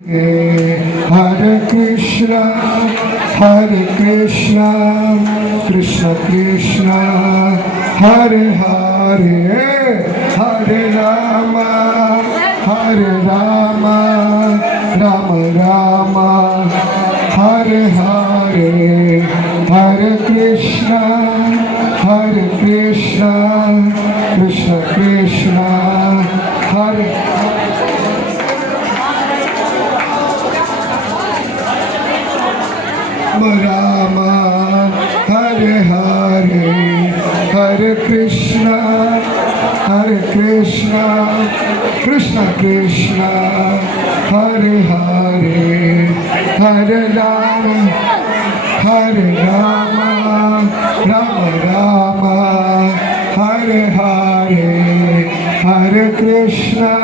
Hare Krishna, Krishna Krishna, Hare Hare, Hare Rama, Rama Rama, Hare Hare, Hare Krishna, Krishna Krishna, Hare Rama, Hare Hare, Hare Krishna, Krishna Krishna, Hare Hare, Hare Rama, Rama Rama, Hare Hare, Hare Krishna,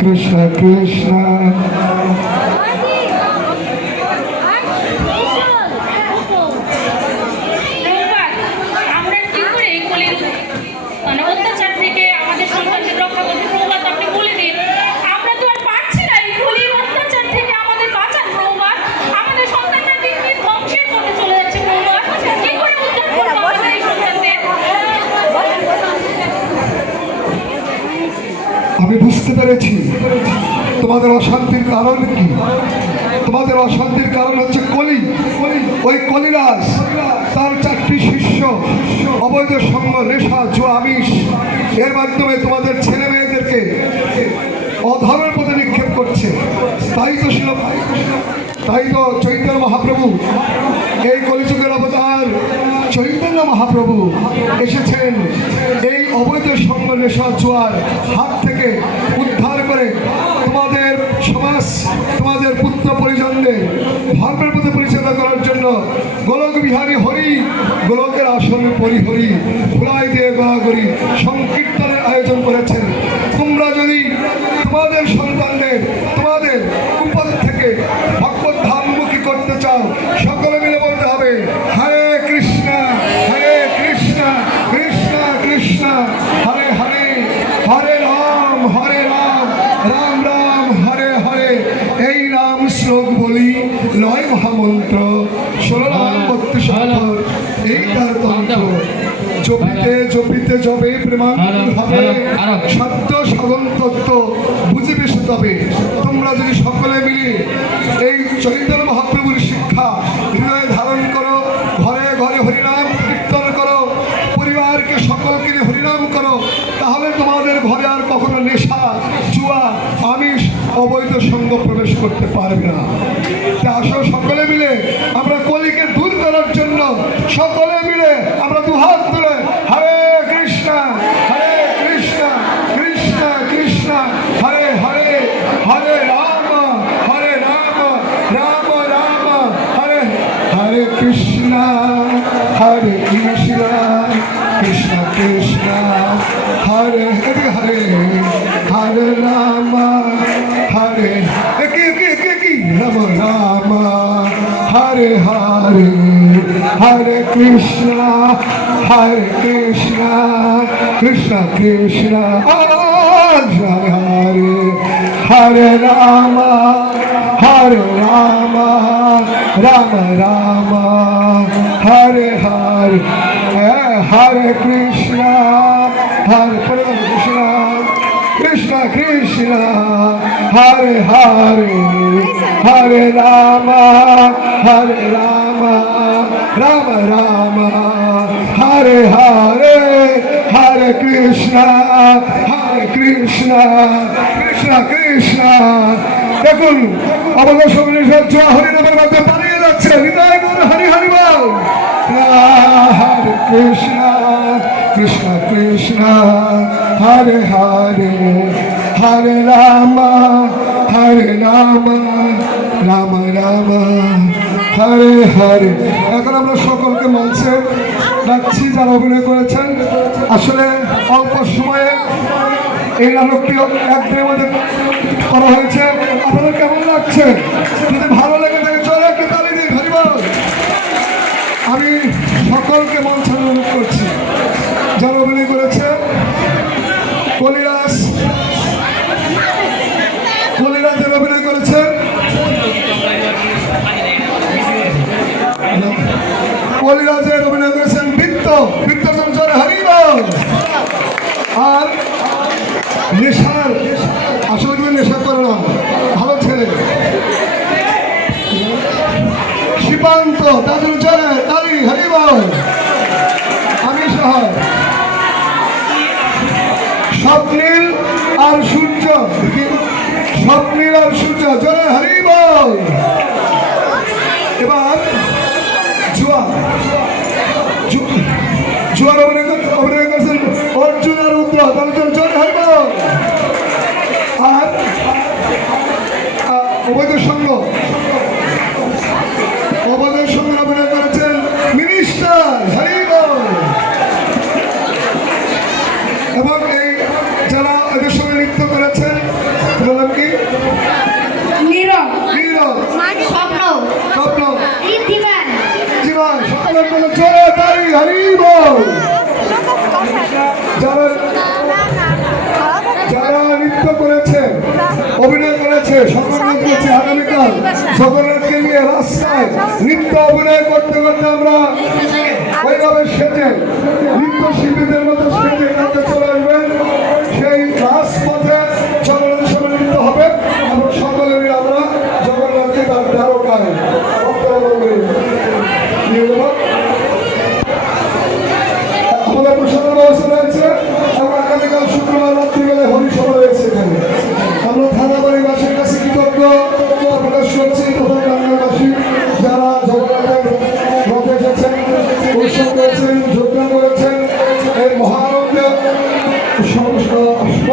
Krishna Krishna. আমি বুঝতে পেরেছি তোমাদের অশান্তির কারণ কি। তোমাদের অশান্তির কারণ হচ্ছে কলি। ওই কলিরাজ তার 4টি শিষ্য অবৈধ সঙ্গ, নেশা, জুয়া, আমিষ এর মাধ্যমে তোমাদের ছেলে মেয়েদেরকে অধর্মের পথে নিক্ষেপ করছে। তাই তো চৈতন্য মহাপ্রভু, এই কলিযুগের অবতার চৈতন্য মহাপ্রভু এসেছেন এই অবৈধ সঙ্গ, নেশা, জুয়ার হাত থেকে উদ্ধার করে তোমাদের সমাজ, তোমাদের পুত্র পরিজনদের ধর্মের পথে পরিচালনা করার জন্য গোলক বিহারী হরি, গোলকের আসনে পরিহরি, ফুলাই দিয়ে গড়াগড়ি সংকীর্তনের আয়োজন করেছেন। তোমরা যদি তোমাদের সন্তানদের তোমাদের কুপথ থেকে ভগবত ধামমুখী করতে চাও, সকলে মিলে বলতে হবে হরে কৃষ্ণ, কৃষ্ণ কৃষ্ণ, হরে হরে, হরে রাম, রাম রাম, হরে হরে। এই নাম শ্লোক বলি, লয় মহামন্ত্র, 16 নাম 32 অক্ষর, এই তার তন্ত্র। জপিতে জবে প্রেমাঙ্কুর হবে, সত্য সাধন তত্ত্ব বুঝিবে সে তবে। তোমরা যদি সকলে মিলে এই চৈতন্য মহাপ্রভুর শিক্ষা হৃদয়ে ধারণ করো, ঘরে ঘরে হরিনাম কীর্তন করো, পরিবারকে সকলকে হরিনাম করো, তাহলে তোমাদের ঘরে আর কখনো নেশা, জুয়া, আমিষ, অবৈধ সঙ্গ প্রবেশ করতে পারবে না। আসো সকলে মিলে আমরা কলিকে দূর করার জন্য সকলে মিলে আমরা দুহাত তুলে হরে কৃষ্ণ, কৃষ্ণ কৃষ্ণ, হরে হরে, হরে রাম, রাম রাম, হরে হরে কৃষ্ণ, কৃষ্ণ কৃষ্ণ, হরে হরে, হরে রাম, হরে রাম রাম, হরে হরে, হরে কৃষ্ণ, কৃষ্ণ কৃষ্ণ, হরে হরে, হরে রাম, রাম রাম, হরে হরে, হরে কৃষ্ণ, কৃষ্ণ কৃষ্ণ, হরে হরে, হরে রাম, রাম রাম, হরে হরে, হরে কৃষ্ণ, কৃষ্ণ কৃষ্ণ। দেখুন আমাদের সঙ্গে জয় হরিনামের মধ্যে পালিয়ে যাচ্ছে। হৃদয় গুণ হরি হরি বল। হরে কৃষ্ণ, কৃষ্ণ কৃষ্ণ, হরে হরে, হরে রাম, রাম রাম, হরে হরে। এখন আমরা সকলকে মঞ্চে ডাকছি যারা অভিনয় করেছেন। আসলে অল্প সময়ে এই নাটকটি একদিনের মধ্যে করা হয়েছে। আপনাদের কেমন লাগছে? যদি ভালো লেগে থাকে চলে একটু তালি দিন, হরি বল। আমি সকলকে মঞ্চে অনুরোধ করছি যারা অভিনয় করেছে। কলিরাজ বলিরাজের অভিনয় করেছেন বৃত্ত চঞ্চল হরিবল। আর নেশার আসলে তুমি নেশা করো না, ভালো ছেলে সীমান্ত তাদের চলে তারি হরিবল। আমি সহ স্বপ্নীল আর সূর্য, স্বপ্নীল আর সূর্য জয় হরিবল। এবার জুয়ার অভিনয় করেছেন অর্জুন আর রুদ্র তাদের জয় হরিবল। আর অবৈধ সঙ্গে অভিনয় করেছেন মিনিস্টার হরিবল। এবং এই যারা এদের সঙ্গে নৃত্য করেছেন বললাম কি যারা নৃত্য করেছে অভিনয় করেছে সকলকে আগামীকাল সকলকে নিয়ে রাস্তায় নৃত্য অভিনয় করতে করতে আমরা ওইভাবে সেজে নৃত্য শিল্পীদের মতো সেজে চলে আসবেন সেই রাজপথে।